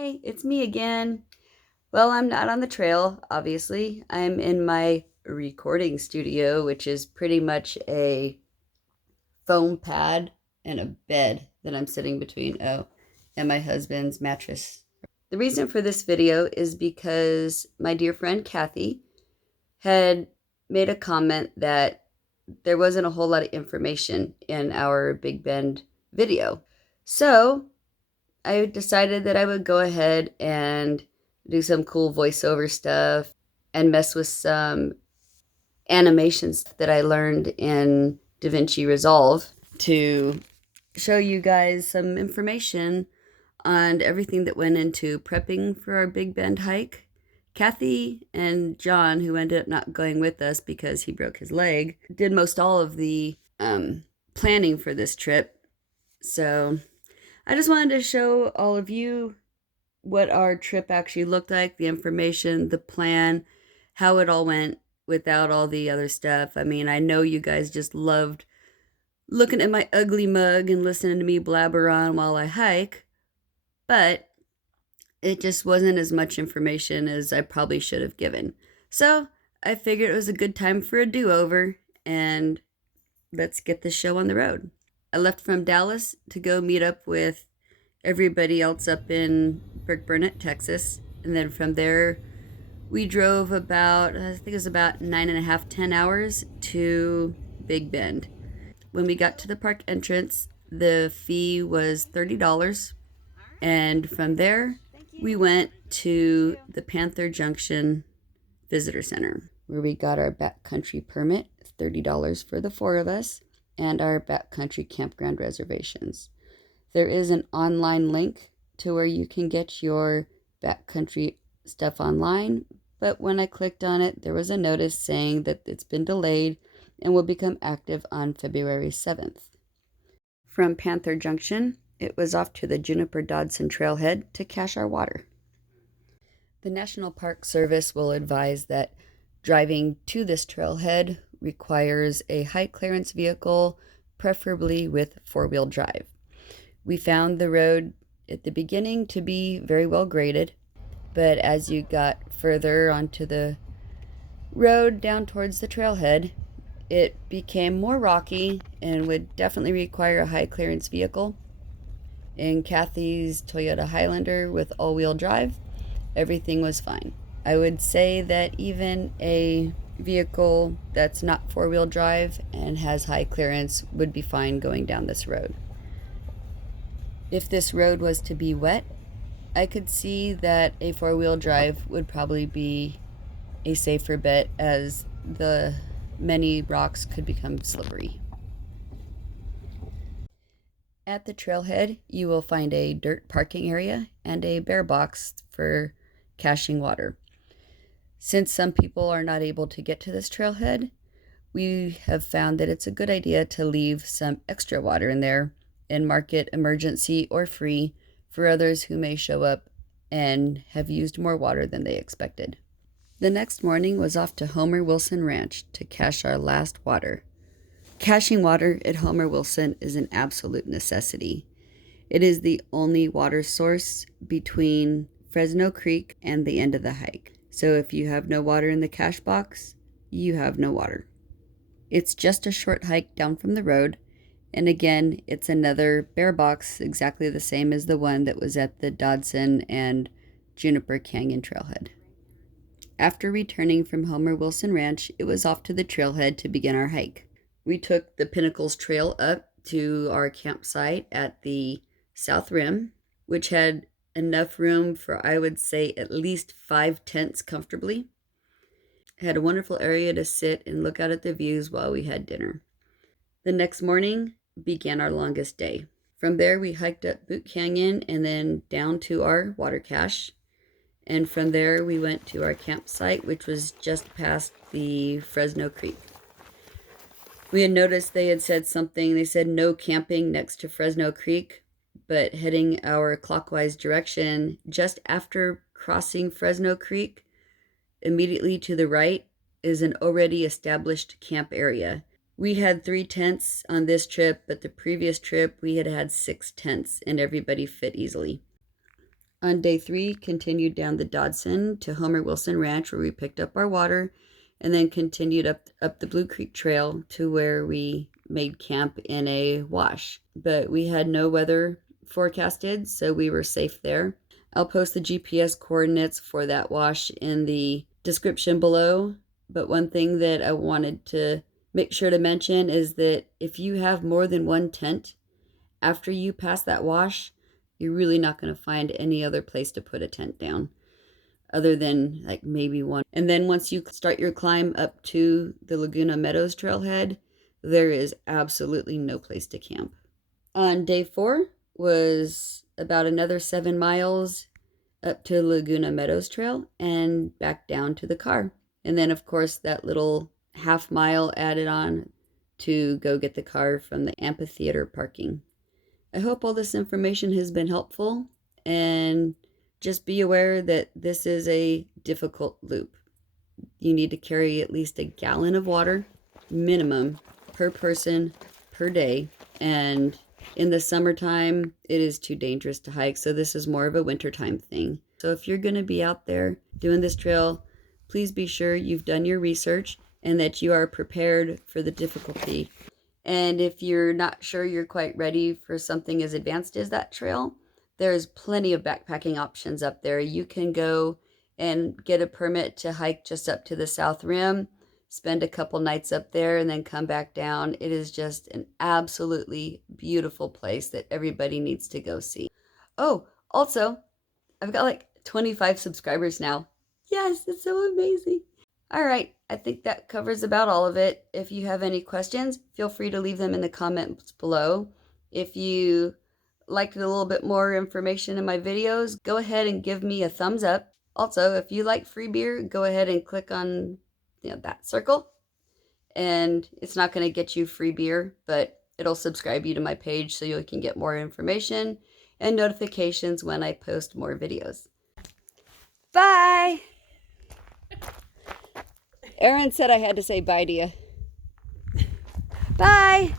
Hi, it's me again. Well, I'm not on the trail, obviously. I'm in my recording studio, which is pretty much a foam pad and a bed that I'm sitting between, and my husband's mattress. The reason for this video is because my dear friend Kathy had made a comment that there wasn't a whole lot of information in our Big Bend video. So I decided that I would go ahead and do some cool voiceover stuff and mess with some animations that I learned in DaVinci Resolve to show you guys some information on everything that went into prepping for our Big Bend hike. Kathy and John, who ended up not going with us because he broke his leg, did most all of the planning for this trip. So I just wanted to show all of you what our trip actually looked like, the information, the plan, how it all went without all the other stuff. I mean, I know you guys just loved looking at my ugly mug and listening to me blabber on while I hike, but it just wasn't as much information as I probably should have given. So I figured it was a good time for a do-over, and let's get this show on the road. I left from Dallas to go meet up with everybody else up in Burnett, Texas. And then from there, we drove about, I think it was about 9.5, 10 hours to Big Bend. When we got to the park entrance, the fee was $30. And from there, we went to the Panther Junction Visitor Center, where we got our backcountry permit, $30 for the four of us, and our backcountry campground reservations. There is an online link to where you can get your backcountry stuff online, but when I clicked on it, there was a notice saying that it's been delayed and will become active on February 7th. From Panther Junction, it was off to the Juniperdson Trailhead to cache our water. The National Park Service will advise that driving to this trailhead requires a high clearance vehicle, preferably with four-wheel drive. We found the road at the beginning to be very well graded, but as you got further onto the road down towards the trailhead, it became more rocky and would definitely require a high clearance vehicle. In Kathy's Toyota Highlander with all-wheel drive, everything was fine. I would say that even a vehicle that's not four-wheel drive and has high clearance would be fine going down this road. If this road was to be wet, I could see that a four-wheel drive would probably be a safer bet, as the many rocks could become slippery. At the trailhead, you will find a dirt parking area and a bear box for caching water. Since some people are not able to get to this trailhead, we have found that it's a good idea to leave some extra water in there and mark it emergency or free for others who may show up and have used more water than they expected. The next morning was off to Homer Wilson Ranch to cache our last water. Caching water at Homer Wilson is an absolute necessity. It is the only water source between Fresno Creek and the end of the hike. So if you have no water in the cache box, you have no water. It's just a short hike down from the road, and again, it's another bear box exactly the same as the one that was at the Dodson and Juniper Canyon Trailhead. After returning from Homer Wilson Ranch, it was off to the trailhead to begin our hike. We took the Pinnacles Trail up to our campsite at the South Rim, which had enough room for, I would say, at least 5 tents comfortably. It had a wonderful area to sit and look out at the views while we had dinner. The next morning began our longest day. From there, we hiked up Boot Canyon and then down to our water cache. And from there, we went to our campsite, which was just past the Fresno Creek. We had noticed they had said something. They said no camping next to Fresno Creek, but heading our clockwise direction, just after crossing Fresno Creek, immediately to the right is an already established camp area. We had 3 tents on this trip, but the previous trip we had 6 tents and everybody fit easily. On day 3, continued down the Dodson to Homer Wilson Ranch where we picked up our water, and then continued up the Blue Creek Trail to where we made camp in a wash. But we had no weather forecasted, so we were safe there. I'll post the GPS coordinates for that wash in the description below. But one thing that I wanted to make sure to mention is that if you have more than one tent, after you pass that wash, you're really not going to find any other place to put a tent down other than like maybe one. And then once you start your climb up to the Laguna Meadows Trailhead, there is absolutely no place to camp. On day 4 was about another 7 miles up to Laguna Meadows Trail and back down to the car. And then, of course, that little half mile added on to go get the car from the amphitheater parking. I hope all this information has been helpful, and just be aware that this is a difficult loop. You need to carry at least a gallon of water minimum per person per day, and in the summertime it is too dangerous to hike, so this is more of a wintertime thing. So if you're going to be out there doing this trail, please be sure you've done your research and that you are prepared for the difficulty. And if you're not sure you're quite ready for something as advanced as that trail, there's plenty of backpacking options up there. You can go and get a permit to hike just up to the South Rim, spend a couple nights up there, and then come back down. It is just an absolutely beautiful place that everybody needs to go see. Oh, also, I've got like 25 subscribers now. Yes, it's so amazing. All right, I think that covers about all of it. If you have any questions, feel free to leave them in the comments below. If you liked a little bit more information in my videos, go ahead and give me a thumbs up. Also, if you like free beer, go ahead and click on that circle. And it's not going to get you free beer, but it'll subscribe you to my page so you can get more information and notifications when I post more videos. Bye! Erin said I had to say bye to you. Bye!